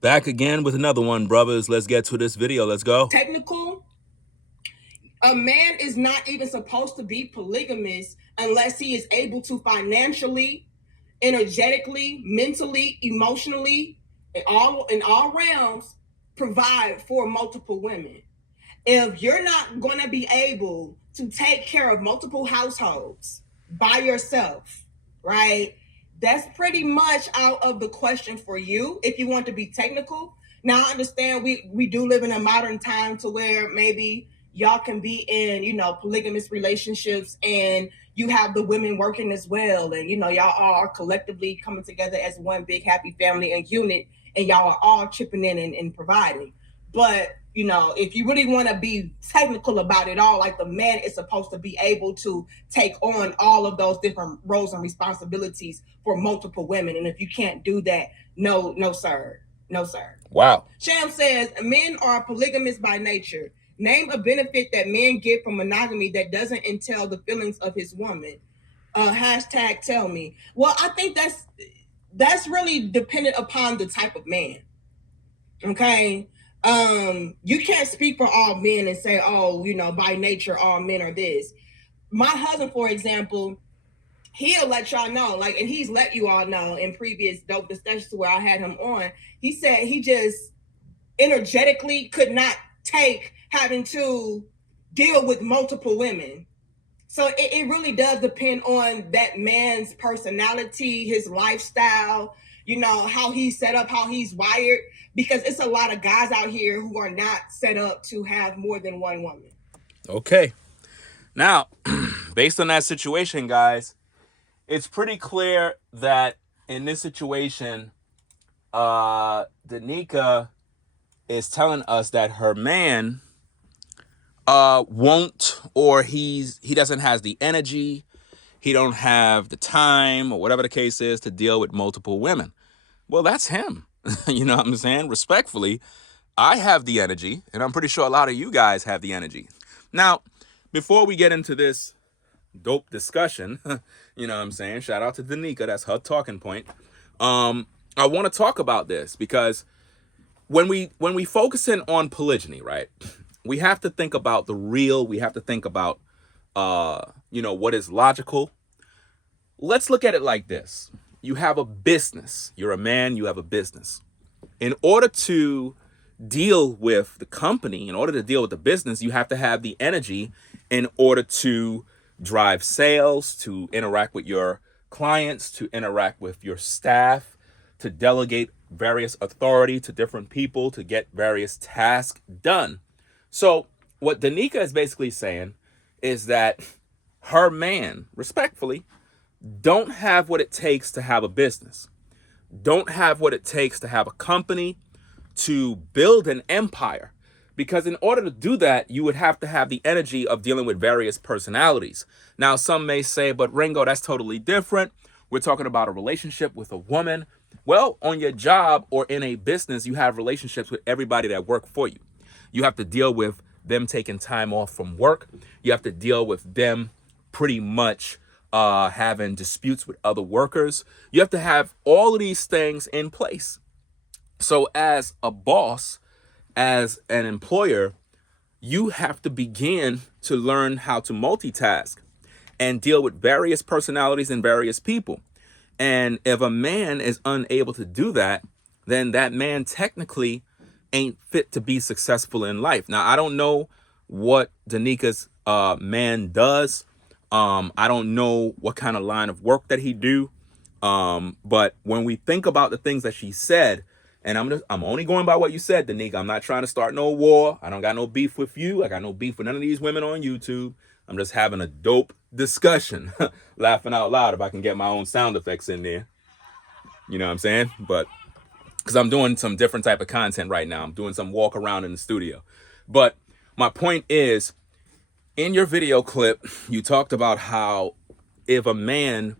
Back again with another one, brothers. Let's get to this video. Let's go. Technical. A man is not even supposed to be polygamous unless he is able to financially, energetically, mentally, emotionally, in all realms, provide for multiple women. If you're not going to be able to take care of multiple households by yourself, right? That's pretty much out of the question for you if you want to be technical. Now I understand we do live in a modern time to where maybe y'all can be in, polygamous relationships and you have the women working as well, and y'all are collectively coming together as one big happy family and unit, and y'all are all chipping in and providing. But if you really want to be technical about it all, like, the man is supposed to be able to take on all of those different roles and responsibilities for multiple women. And if you can't do that, no, sir. No, sir. Wow. Sham says men are polygamous by nature. Name a benefit that men get from monogamy that doesn't entail the feelings of his woman. Hashtag tell me. Well, I think that's really dependent upon the type of man. Okay. You can't speak for all men and say, oh, by nature all men are this. My husband, for example, he'll let y'all know, like, and he's let you all know in previous dope discussions where I had him on. He said he just energetically could not take having to deal with multiple women. So it really does depend on that man's personality, his lifestyle, how he's set up, how he's wired, because it's a lot of guys out here who are not set up to have more than one woman. Okay. Now, based on that situation, guys, it's pretty clear that in this situation, Danica is telling us that her man won't, or he doesn't have the energy, he don't have the time, or whatever the case is, to deal with multiple women. Well, that's him. You know what I'm saying? Respectfully, I have the energy, and I'm pretty sure a lot of you guys have the energy. Now, before we get into this dope discussion, you know what I'm saying? Shout out to Danica, that's her talking point. I want to talk about this because when we focus in on polygyny, right? We have to think about the real. We have to think about, what is logical. Let's look at it like this. You have a business. You're a man, you have a business. In order to deal with the company, in order to deal with the business, you have to have the energy in order to drive sales, to interact with your clients, to interact with your staff, to delegate various authority to different people, to get various tasks done. So what Danica is basically saying is that her man, respectfully, don't have what it takes to have a business, don't have what it takes to have a company, to build an empire. Because in order to do that, you would have to have the energy of dealing with various personalities. Now, some may say, but Ringo, that's totally different. We're talking about a relationship with a woman. Well, on your job or in a business, you have relationships with everybody that work for you. You have to deal with them taking time off from work. You have to deal with them pretty much having disputes with other workers. You have to have all of these things in place. So as a boss, as an employer, you have to begin to learn how to multitask and deal with various personalities and various people. And if a man is unable to do that, then that man technically ain't fit to be successful in life. Now, I don't know what Danica's man does. I don't know what kind of line of work that he do. But when we think about the things that she said, and I'm only going by what you said, Danica. I'm not trying to start no war. I don't got no beef with you. I got no beef with none of these women on YouTube. I'm just having a dope discussion, laughing out loud if I can get my own sound effects in there. You know what I'm saying? But because I'm doing some different type of content right now. I'm doing some walk around in the studio. But my point is, in your video clip, you talked about how if a man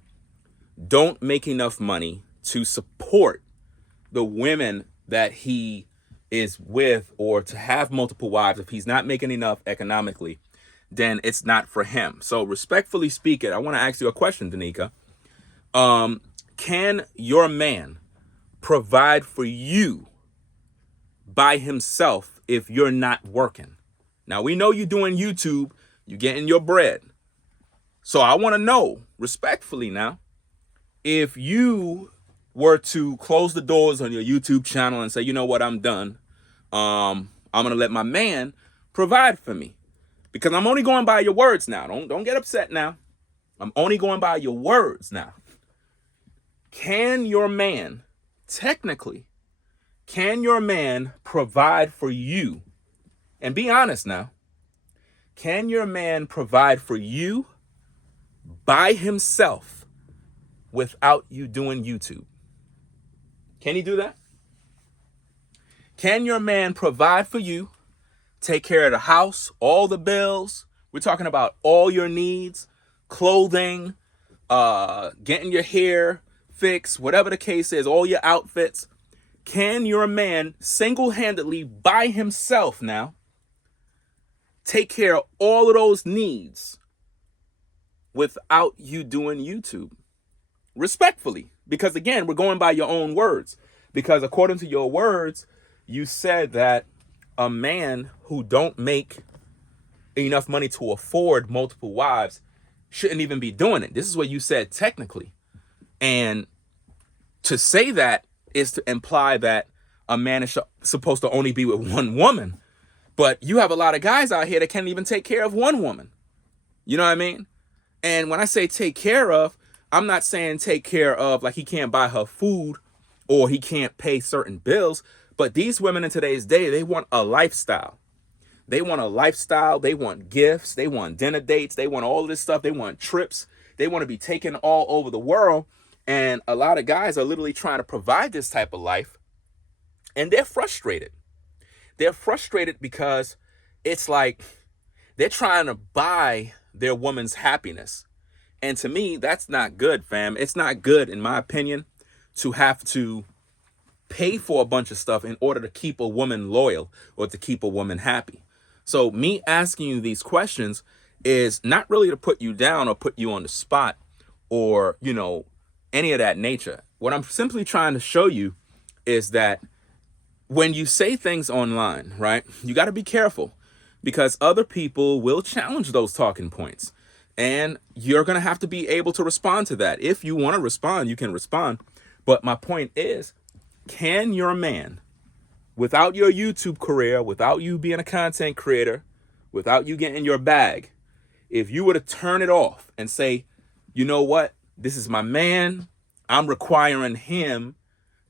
don't make enough money to support the women that he is with, or to have multiple wives, if he's not making enough economically, then it's not for him. So respectfully speaking, I want to ask you a question, Danica. Can your man provide for you by himself if you're not working? Now, we know you're doing YouTube, you're getting your bread. So I want to know, respectfully now, if you were to close the doors on your YouTube channel and say, you know what, I'm done. I'm going to let my man provide for me. Because I'm only going by your words now. Don't get upset now. I'm only going by your words now. Can your man, technically, can your man provide for you? And be honest now. Can your man provide for you by himself without you doing YouTube? Can he do that? Can your man provide for you, take care of the house, all the bills? We're talking about all your needs, clothing, getting your hair fixed, whatever the case is, all your outfits. Can your man single-handedly by himself now take care of all of those needs without you doing YouTube? Respectfully, because again, we're going by your own words. Because according to your words, you said that a man who don't make enough money to afford multiple wives shouldn't even be doing it. This is what you said technically. And to say that is to imply that a man is supposed to only be with one woman. But you have a lot of guys out here that can't even take care of one woman. You know what I mean? And when I say take care of, I'm not saying take care of like he can't buy her food or he can't pay certain bills. But these women in today's day, they want a lifestyle. They want a lifestyle. They want gifts. They want dinner dates. They want all of this stuff. They want trips. They want to be taken all over the world. And a lot of guys are literally trying to provide this type of life. And they're frustrated. They're frustrated because it's like they're trying to buy their woman's happiness. And to me, that's not good, fam. It's not good, in my opinion, to have to pay for a bunch of stuff in order to keep a woman loyal or to keep a woman happy. So me asking you these questions is not really to put you down or put you on the spot or, you know, any of that nature. What I'm simply trying to show you is that when you say things online, right, you got to be careful because other people will challenge those talking points. And you're going to have to be able to respond to that. If you want to respond, you can respond. But my point is, can your man, without your YouTube career, without you being a content creator, without you getting your bag, if you were to turn it off and say, you know what, this is my man, I'm requiring him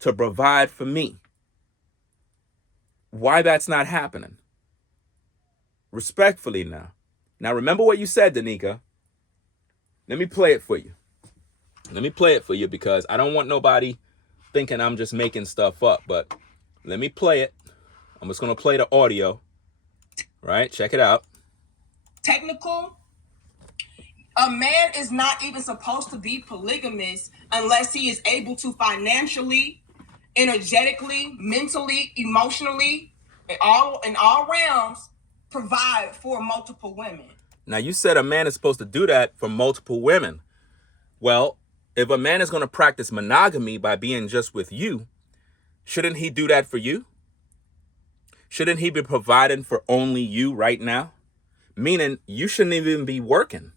to provide for me. Why that's not happening? Respectfully now. Now remember what you said, Danica. Let me play it for you. Let me play it for you because I don't want nobody thinking I'm just making stuff up, but let me play it. I'm just going to play the audio. Right? Check it out. Technical. A man is not even supposed to be polygamous unless he is able to financially, energetically, mentally, emotionally, in all realms, provide for multiple women. Now, you said a man is supposed to do that for multiple women. Well, if a man is going to practice monogamy by being just with you, shouldn't he do that for you? Shouldn't he be providing for only you right now? Meaning you shouldn't even be working.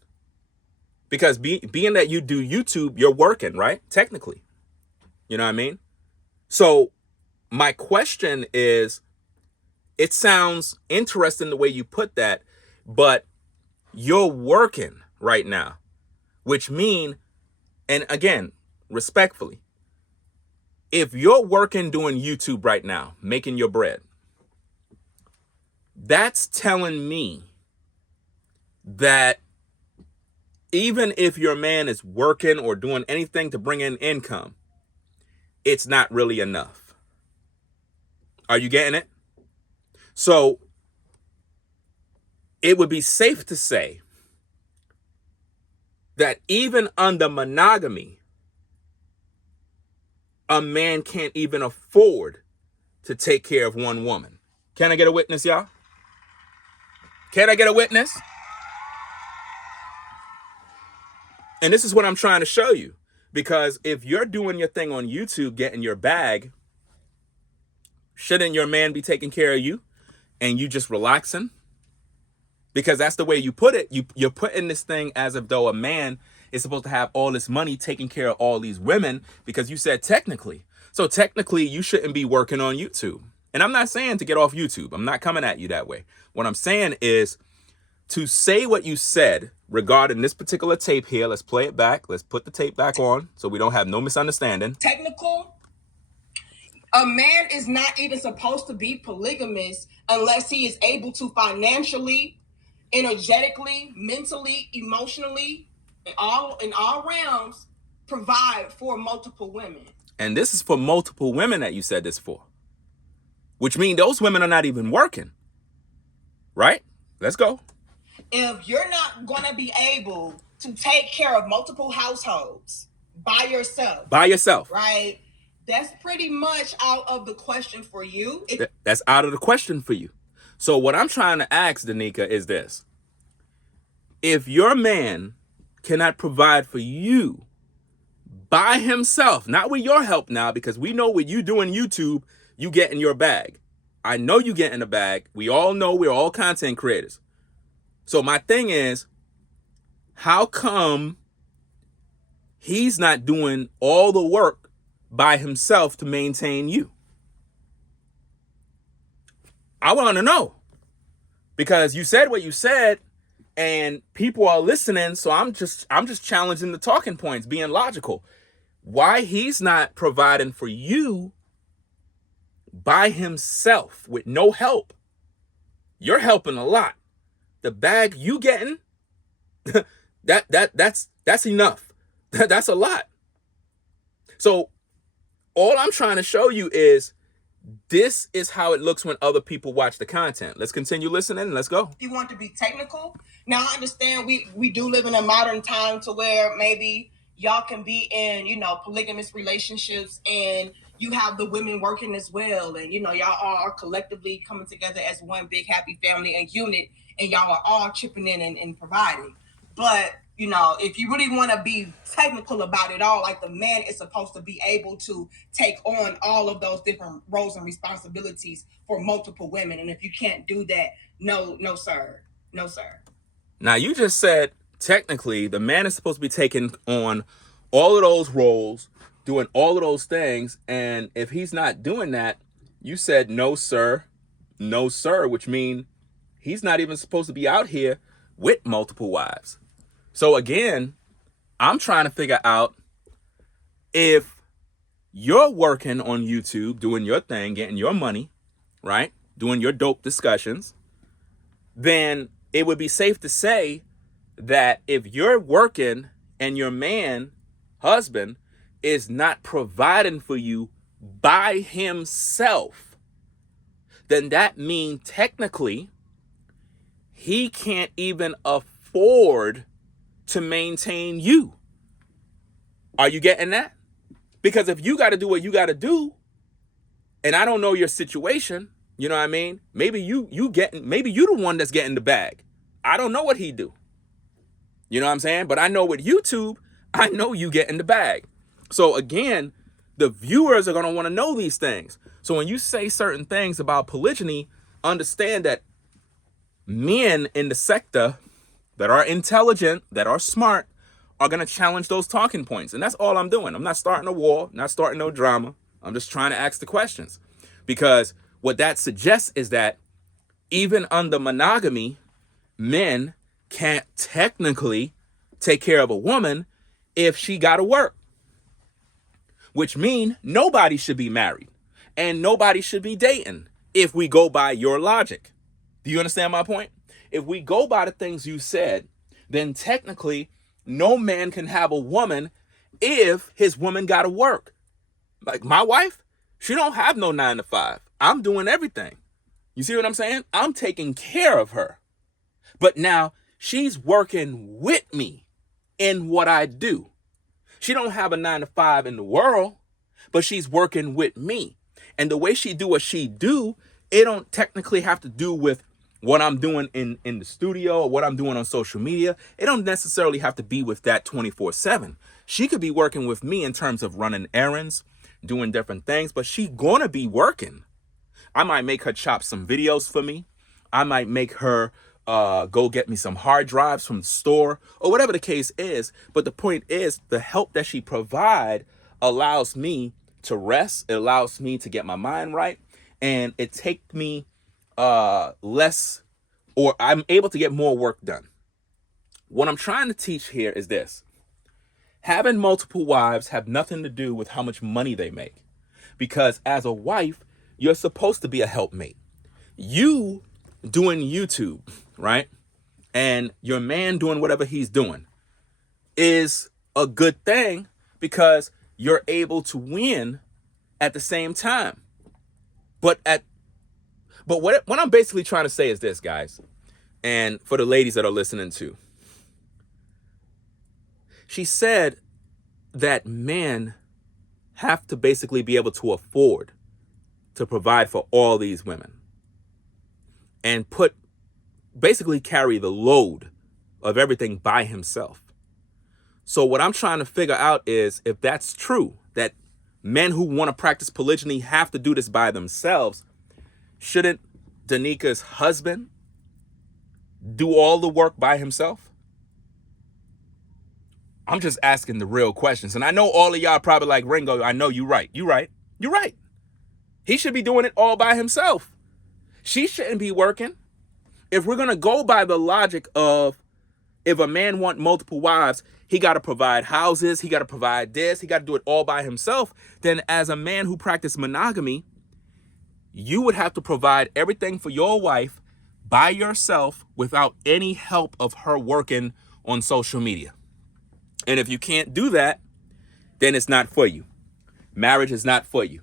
Because being that you do YouTube, you're working, right? Technically. You know what I mean? So my question is, it sounds interesting the way you put that, but you're working right now, which mean, and again, respectfully, if you're working doing YouTube right now, making your bread, that's telling me that even if your man is working or doing anything to bring in income, it's not really enough. Are you getting it? So it would be safe to say that even under monogamy, a man can't even afford to take care of one woman. Can I get a witness, y'all? Can I get a witness? And this is what I'm trying to show you. Because if you're doing your thing on YouTube, getting your bag, Shouldn't your man be taking care of you and you just relaxing? Because that's the way you put it. You're putting this thing as if though a man is supposed to have all this money taking care of all these women, because you said technically. So technically you shouldn't be working on YouTube. And I'm not saying to get off YouTube. I'm not coming at you that way. What I'm saying is to say what you said regarding this particular tape here. Let's play it back. Let's put the tape back on so we don't have no misunderstanding. Technical. A man is not even supposed to be polygamous unless he is able to financially, energetically, mentally, emotionally, in all realms, provide for multiple women. And this is for multiple women that you said this for, which means those women are not even working. Right? Let's go. If you're not going to be able to take care of multiple households by yourself, right? That's pretty much out of the question for you. That's out of the question for you. So what I'm trying to ask, Danica, is this. If your man cannot provide for you by himself, not with your help now, because we know with you doing YouTube, you get in your bag. I know you get in the bag. We all know we're all content creators. So my thing is, how come he's not doing all the work by himself to maintain you? I want to know, because you said what you said and people are listening. So I'm just challenging the talking points, being logical. Why he's not providing for you by himself with no help? You're helping a lot. The bag you getting, that's enough. That's a lot. So all I'm trying to show you is this is how it looks when other people watch the content. Let's continue listening. Let's go. If you want to be technical, now I understand we do live in a modern time to where maybe y'all can be in, polygamous relationships, and you have the women working as well. And, y'all are collectively coming together as one big happy family and unit, and y'all are all chipping in and providing. But, if you really want to be technical about it all, like, the man is supposed to be able to take on all of those different roles and responsibilities for multiple women. And if you can't do that, no, sir. No, sir. Now, you just said technically the man is supposed to be taking on all of those roles, doing all of those things. And if he's not doing that, you said no, sir, which means he's not even supposed to be out here with multiple wives. So again, I'm trying to figure out, if you're working on YouTube, doing your thing, getting your money, right? Doing your dope discussions, then it would be safe to say that if you're working and your husband is not providing for you by himself, then that means technically he can't even afford to maintain you. Are you getting that? Because if you got to do what you got to do, and I don't know your situation, you know what I mean? Maybe maybe you the one that's getting the bag. I don't know what he do. You know what I'm saying? But I know with YouTube, I know you getting the bag. So again, the viewers are going to want to know these things. So when you say certain things about polygyny, understand that men in the sector that are intelligent, that are smart, are going to challenge those talking points. And that's all I'm doing. I'm not starting a war, not starting no drama. I'm just trying to ask the questions. Because what that suggests is that even under monogamy, men can't technically take care of a woman if she got to work. Which means nobody should be married and nobody should be dating if we go by your logic. Do you understand my point? If we go by the things you said, then technically no man can have a woman if his woman got to work. Like my wife, she don't have no 9 to 5. I'm doing everything. You see what I'm saying? I'm taking care of her. But now she's working with me in what I do. She don't have a 9 to 5 in the world, but she's working with me. And the way she do what she do, it don't technically have to do with what I'm doing in the studio or what I'm doing on social media. It don't necessarily have to be with that 24/7. She could be working with me in terms of running errands, doing different things, but she gonna be working. I might make her chop some videos for me. I might make her go get me some hard drives from the store or whatever the case is. But the point is, the help that she provide allows me to rest. It allows me to get my mind right. And it takes me less, or I'm able to get more work done. What I'm trying to teach here is this. Having multiple wives have nothing to do with how much money they make. Because as a wife, you're supposed to be a helpmate. You doing YouTube, right? And your man doing whatever he's doing is a good thing because you're able to win at the same time. But what I'm basically trying to say is this, guys, and for the ladies that are listening too. She said that men have to basically be able to afford to provide for all these women and basically carry the load of everything by himself. So what I'm trying to figure out is if that's true, that men who want to practice polygyny have to do this by themselves, shouldn't Danika's husband do all the work by himself? I'm just asking the real questions. And I know all of y'all probably like, Ringo, I know you're right. You're right. You're right. He should be doing it all by himself. She shouldn't be working. If we're going to go by the logic of if a man wants multiple wives, he got to provide houses, he got to provide this, he got to do it all by himself, then as a man who practices monogamy, you would have to provide everything for your wife by yourself without any help of her working on social media. And if you can't do that, then it's not for you. Marriage is not for you.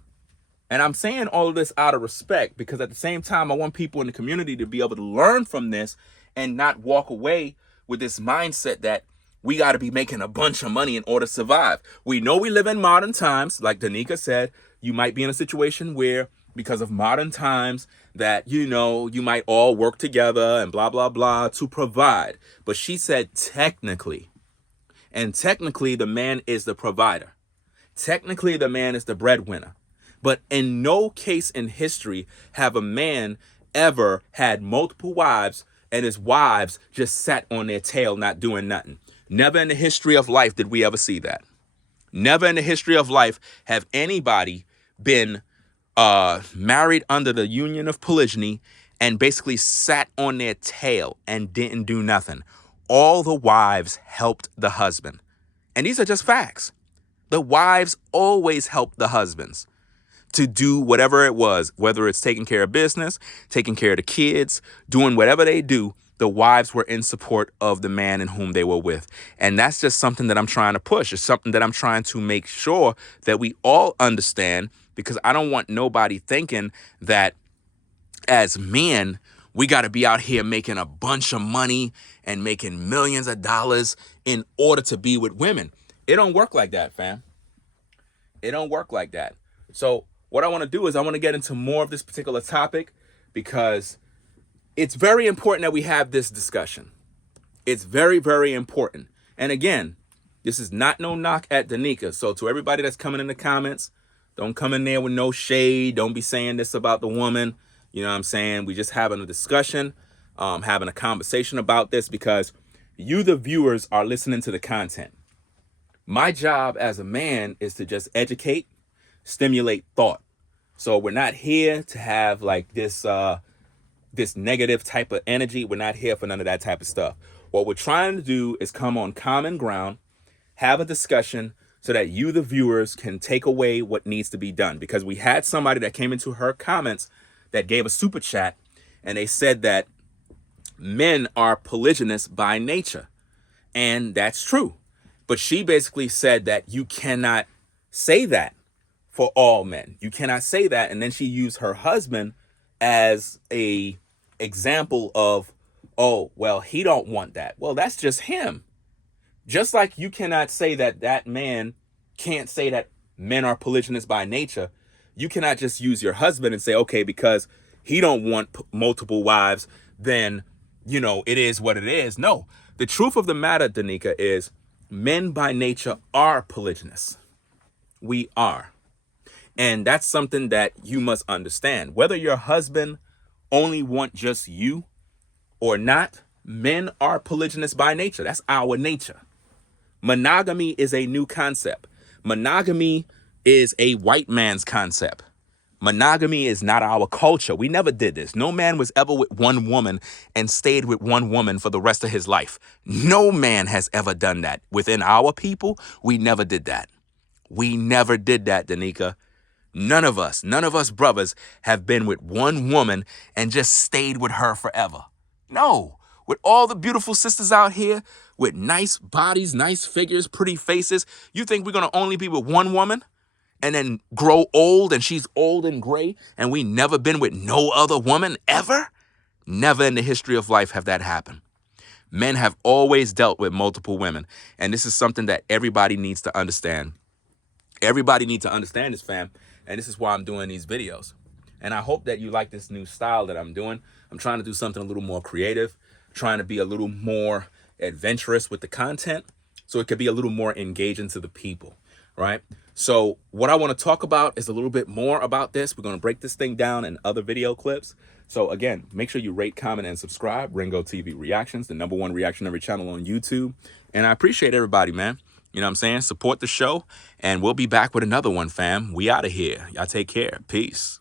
And I'm saying all of this out of respect because at the same time, I want people in the community to be able to learn from this and not walk away with this mindset that we got to be making a bunch of money in order to survive. We know we live in modern times. Like Danica said, you might be in a situation where because of modern times that, you might all work together and blah, blah, blah to provide. But she said technically the man is the provider. Technically, the man is the breadwinner. But in no case in history have a man ever had multiple wives and his wives just sat on their tail not doing nothing. Never in the history of life did we ever see that. Never in the history of life have anybody been married under the union of polygyny and basically sat on their tail and didn't do nothing. All the wives helped the husband. And these are just facts. The wives always helped the husbands to do whatever it was, whether it's taking care of business, taking care of the kids, doing whatever they do, the wives were in support of the man in whom they were with. And that's just something that I'm trying to push. It's something that I'm trying to make sure that we all understand, because I don't want nobody thinking that as men, we got to be out here making a bunch of money and making millions of dollars in order to be with women. It don't work like that, fam. It don't work like that. So what I want to do is I want to get into more of this particular topic because it's very important that we have this discussion. It's very, very important. And again, this is not no knock at Danica. So to everybody that's coming in the comments, don't come in there with no shade. Don't be saying this about the woman. You know what I'm saying? We just having a discussion, having a conversation about this because you, the viewers, are listening to the content. My job as a man is to just educate, stimulate thought. So we're not here to have like this negative type of energy. We're not here for none of that type of stuff. What we're trying to do is come on common ground, have a discussion so that you, the viewers, can take away what needs to be done. Because we had somebody that came into her comments that gave a super chat and they said that men are polygynous by nature. And that's true. But she basically said that you cannot say that for all men. You cannot say that. And then she used her husband as a example of, oh, well, he don't want that. Well, that's just him. Just like you cannot say that that man can't say that men are polygynous by nature. You cannot just use your husband and say, okay, because he don't want multiple wives, then, it is what it is. No, the truth of the matter, Danica, is men by nature are polygynous. We are. And that's something that you must understand. Whether your husband only want just you or not, men are polygynous by nature. That's our nature. Monogamy is a new concept. Monogamy is a white man's concept. Monogamy is not our culture. We never did this. No man was ever with one woman and stayed with one woman for the rest of his life. No man has ever done that. Within our people, we never did that. We never did that, Danica. None of us brothers have been with one woman and just stayed with her forever. No. With all the beautiful sisters out here with nice bodies, nice figures, pretty faces, you think we're going to only be with one woman and then grow old and she's old and gray and we never been with no other woman ever? Never in the history of life have that happened. Men have always dealt with multiple women, and this is something that everybody needs to understand. Everybody needs to understand this, fam, and this is why I'm doing these videos. And I hope that you like this new style that I'm doing. I'm trying to do something a little more creative, trying to be a little more adventurous with the content so it could be a little more engaging to the people, right? So what I want to talk about is a little bit more about this. We're going to break this thing down in other video clips. So again, make sure you rate, comment, and subscribe. Ringo TV Reactions, the #1 reactionary channel on YouTube. And I appreciate everybody, man. You know what I'm saying? Support the show, and we'll be back with another one, fam. We out of here. Y'all take care. Peace.